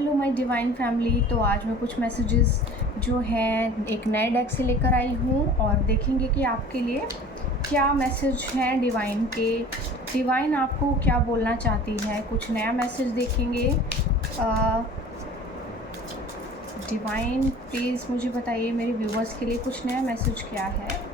Hello my divine family. तो आज मैं कुछ मैसेजेस जो हैं एक नए डेक से लेकर आई हूँ और देखेंगे कि आपके लिए क्या मैसेज हैं डिवाइन के। डिवाइन आपको क्या बोलना चाहती है, कुछ नया मैसेज देखेंगे। डिवाइन प्लीज़ मुझे बताइए मेरे व्यूवर्स के लिए कुछ नया मैसेज क्या है।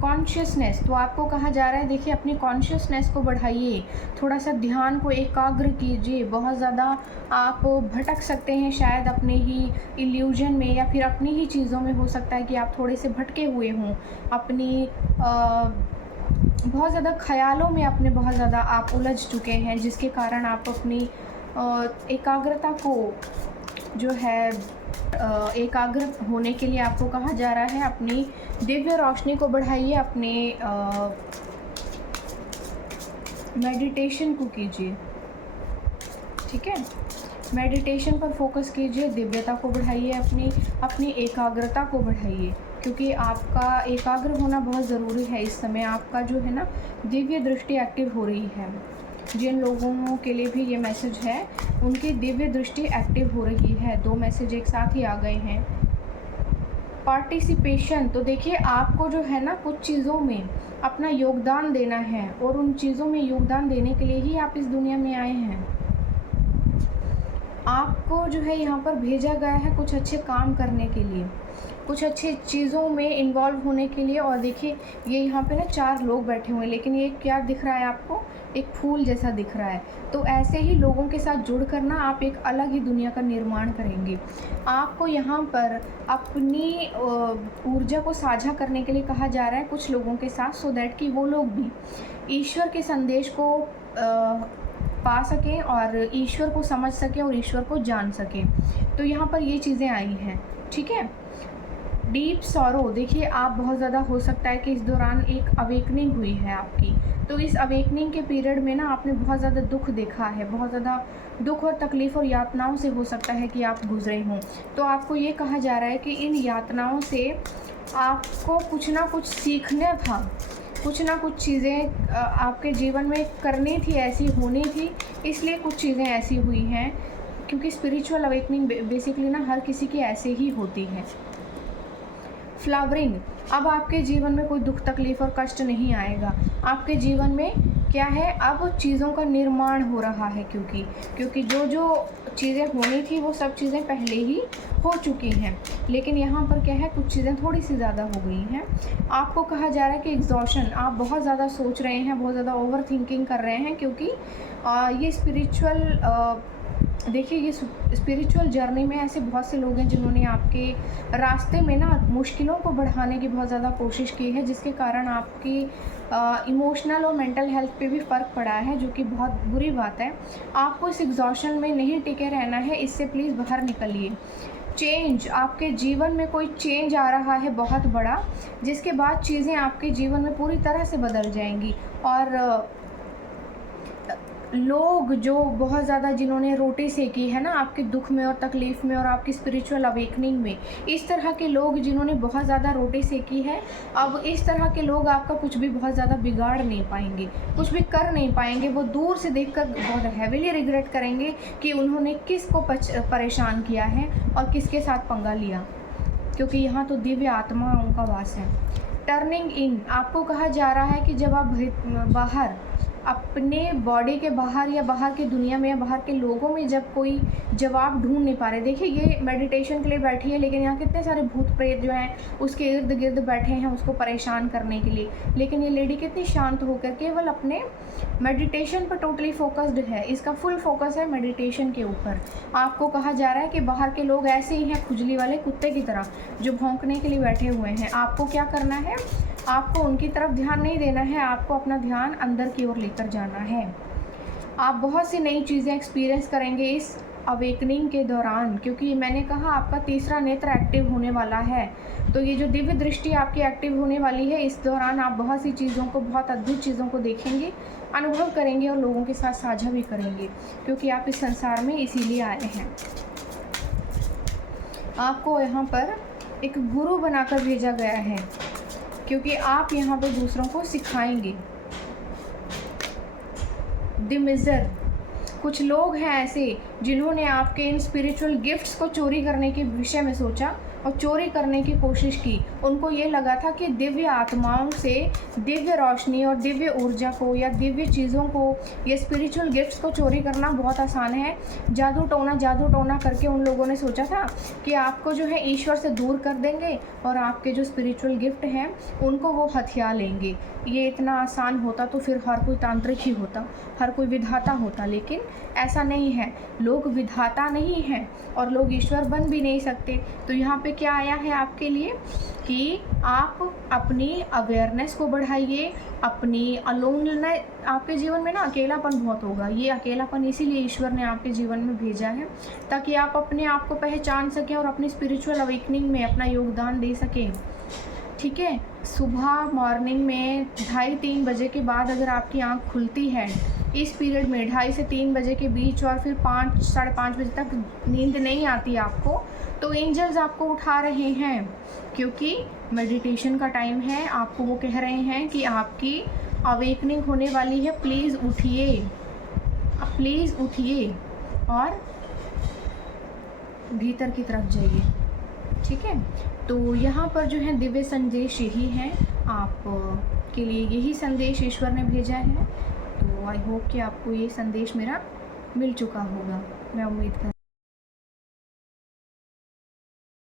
कॉन्शियसनेस, तो आपको कहा जा रहा है देखिए अपनी कॉन्शियसनेस को बढ़ाइए, थोड़ा सा ध्यान को एकाग्र कीजिए। बहुत ज़्यादा आप भटक सकते हैं शायद अपने ही इल्यूजन में या फिर अपनी ही चीज़ों में। हो सकता है कि आप थोड़े से भटके हुए हों अपनी बहुत ज़्यादा ख्यालों में, अपने बहुत ज़्यादा आप उलझ चुके हैं, जिसके कारण आप अपनी एकाग्रता को जो है एकाग्र होने के लिए आपको कहा जा रहा है अपनी दिव्य रोशनी को बढ़ाइए, अपने मेडिटेशन को कीजिए। ठीक है, मेडिटेशन पर फोकस कीजिए, दिव्यता को बढ़ाइए, अपनी एकाग्रता को बढ़ाइए, क्योंकि आपका एकाग्र होना बहुत ज़रूरी है इस समय। आपका जो है ना दिव्य दृष्टि एक्टिव हो रही है। जिन लोगों के लिए भी ये मैसेज है उनकी दिव्य दृष्टि एक्टिव हो रही है। दो मैसेज एक साथ ही आ गए हैं। पार्टिसिपेशन, तो देखिए आपको जो है ना कुछ चीज़ों में अपना योगदान देना है और उन चीज़ों में योगदान देने के लिए ही आप इस दुनिया में आए हैं। आपको जो है यहाँ पर भेजा गया है कुछ अच्छे काम करने के लिए, कुछ अच्छे चीज़ों में इन्वॉल्व होने के लिए। और देखिए ये यहाँ पे ना 4 लोग बैठे हुए हैं, लेकिन ये क्या दिख रहा है आपको, एक फूल जैसा दिख रहा है। तो ऐसे ही लोगों के साथ जुड़ कर ना आप एक अलग ही दुनिया का निर्माण करेंगे। आपको यहाँ पर अपनी ऊर्जा को साझा करने के लिए कहा जा रहा है कुछ लोगों के साथ, सो दैट कि वो लोग भी ईश्वर के संदेश को पा सकें और ईश्वर को समझ सकें और ईश्वर को जान सकें। तो यहाँ पर ये चीज़ें आई हैं। ठीक है, डीप सॉरो, देखिए आप बहुत ज़्यादा हो सकता है कि इस दौरान एक अवेकनिंग हुई है आपकी। तो इस अवेकनिंग के पीरियड में ना आपने बहुत ज़्यादा दुख देखा है, बहुत ज़्यादा दुख और तकलीफ़ और यातनाओं से हो सकता है कि आप गुजरे हों। तो आपको ये कहा जा रहा है कि इन यातनाओं से आपको कुछ ना कुछ सीखना था, कुछ ना कुछ चीज़ें आपके जीवन में करनी थी, ऐसी होनी थी, इसलिए कुछ चीज़ें ऐसी हुई हैं। क्योंकि स्पिरिचुअल अवेकनिंग बेसिकली ना हर किसी की ऐसे ही होती है। फ्लावरिंग, अब आपके जीवन में कोई दुख तकलीफ़ और कष्ट नहीं आएगा। आपके जीवन में क्या है, अब चीज़ों का निर्माण हो रहा है, क्योंकि जो चीज़ें होनी थी वो सब चीज़ें पहले ही हो चुकी हैं। लेकिन यहाँ पर क्या है, कुछ चीज़ें थोड़ी सी ज़्यादा हो गई हैं। आपको कहा जा रहा है कि एग्जॉशन, आप बहुत ज़्यादा सोच रहे हैं, बहुत ज़्यादा ओवर थिंकिंग कर रहे हैं, क्योंकि ये स्पिरिचुअल देखिए ये स्पिरिचुअल जर्नी में ऐसे बहुत से लोग हैं जिन्होंने आपके रास्ते में ना मुश्किलों को बढ़ाने की बहुत ज़्यादा कोशिश की है, जिसके कारण आपकी इमोशनल और मेंटल हेल्थ पे भी फ़र्क पड़ा है, जो कि बहुत बुरी बात है। आपको इस एग्जॉशन में नहीं टिके रहना है, इससे प्लीज़ बाहर निकलिए। चेंज, आपके जीवन में कोई चेंज आ रहा है बहुत बड़ा, जिसके बाद चीज़ें आपके जीवन में पूरी तरह से बदल जाएंगी। और लोग जो बहुत ज़्यादा जिन्होंने रोटी सेकी है ना आपके दुख में और तकलीफ़ में और आपकी स्पिरिचुअल अवेकनिंग में, इस तरह के लोग जिन्होंने बहुत ज़्यादा रोटी सेकी है, अब इस तरह के लोग आपका कुछ भी बहुत ज़्यादा बिगाड़ नहीं पाएंगे, कुछ भी कर नहीं पाएंगे। वो दूर से देखकर बहुत हैविली रिग्रेट करेंगे कि उन्होंने किसको परेशान किया है और किसके साथ पंगा लिया, क्योंकि यहाँ तो दिव्य आत्माओं का वास है। टर्निंग इन, आपको कहा जा रहा है कि जब आप बाहर अपने बॉडी के बाहर या बाहर की दुनिया में या बाहर के लोगों में जब कोई जवाब ढूंढ नहीं पा रहे, देखिए ये मेडिटेशन के लिए बैठी है, लेकिन यहाँ कितने सारे भूत प्रेत जो हैं उसके इर्द गिर्द बैठे हैं उसको परेशान करने के लिए, लेकिन ये लेडी कितनी शांत होकर केवल अपने मेडिटेशन पर टोटली फोकस्ड है। इसका फुल फोकस है मेडिटेशन के ऊपर। आपको कहा जा रहा है कि बाहर के लोग ऐसे ही हैं, खुजली वाले कुत्ते की तरह जो भौंकने के लिए बैठे हुए हैं। आपको क्या करना है, आपको उनकी तरफ ध्यान नहीं देना है, आपको अपना ध्यान अंदर की ओर लेकर जाना है। आप बहुत सी नई चीज़ें एक्सपीरियंस करेंगे इस अवेकनिंग के दौरान, क्योंकि मैंने कहा आपका तीसरा नेत्र एक्टिव होने वाला है। तो ये जो दिव्य दृष्टि आपकी एक्टिव होने वाली है, इस दौरान आप बहुत सी चीज़ों को, बहुत अद्भुत चीज़ों को देखेंगे, अनुभव करेंगे और लोगों के साथ साझा भी करेंगे, क्योंकि आप इस संसार में इसीलिए आए हैं। आपको यहाँ पर एक गुरु बनाकर भेजा गया है, क्योंकि आप यहाँ पर दूसरों को सिखाएंगे। The miser. कुछ लोग हैं ऐसे जिन्होंने आपके इन स्पिरिचुअल गिफ्ट्स को चोरी करने के विषय में सोचा और चोरी करने की कोशिश की। उनको ये लगा था कि दिव्य आत्माओं से दिव्य रोशनी और दिव्य ऊर्जा को या दिव्य चीज़ों को, ये स्पिरिचुअल गिफ्ट्स को चोरी करना बहुत आसान है। जादू टोना करके उन लोगों ने सोचा था कि आपको जो है ईश्वर से दूर कर देंगे और आपके जो स्पिरिचुअल गिफ्ट हैं उनको वो हथिया लेंगे। ये इतना आसान होता तो फिर हर कोई तांत्रिक ही होता, हर कोई विधाता होता, लेकिन ऐसा नहीं है। लोग विधाता नहीं हैं और लोग ईश्वर बन भी नहीं सकते। तो यहाँ पे क्या आया है आपके लिए कि आप अपनी अवेयरनेस को बढ़ाइए, अपनी अलोननेस। आपके जीवन में ना अकेलापन बहुत होगा, ये अकेलापन इसीलिए ईश्वर ने आपके जीवन में भेजा है ताकि आप अपने आप को पहचान सकें और अपनी स्पिरिचुअल अवेकनिंग में अपना योगदान दे सकें। ठीक है, सुबह मॉर्निंग में 2:30-3 बजे के बाद अगर आपकी आँख खुलती है, इस पीरियड में 2:30 से 3 बजे के बीच, और फिर 5 साढ़े 5 बजे तक नींद नहीं आती आपको, तो एंजल्स आपको उठा रहे हैं क्योंकि मेडिटेशन का टाइम है। आपको वो कह रहे हैं कि आपकी अवेकनिंग होने वाली है, प्लीज़ उठिए, प्लीज़ उठिए और भीतर की तरफ जाइए। ठीक है, तो यहाँ पर जो है दिव्य संदेश यही है, आप के लिए यही संदेश ईश्वर ने भेजा है। तो आई होप कि आपको ये संदेश मेरा मिल चुका होगा, मैं उम्मीद कर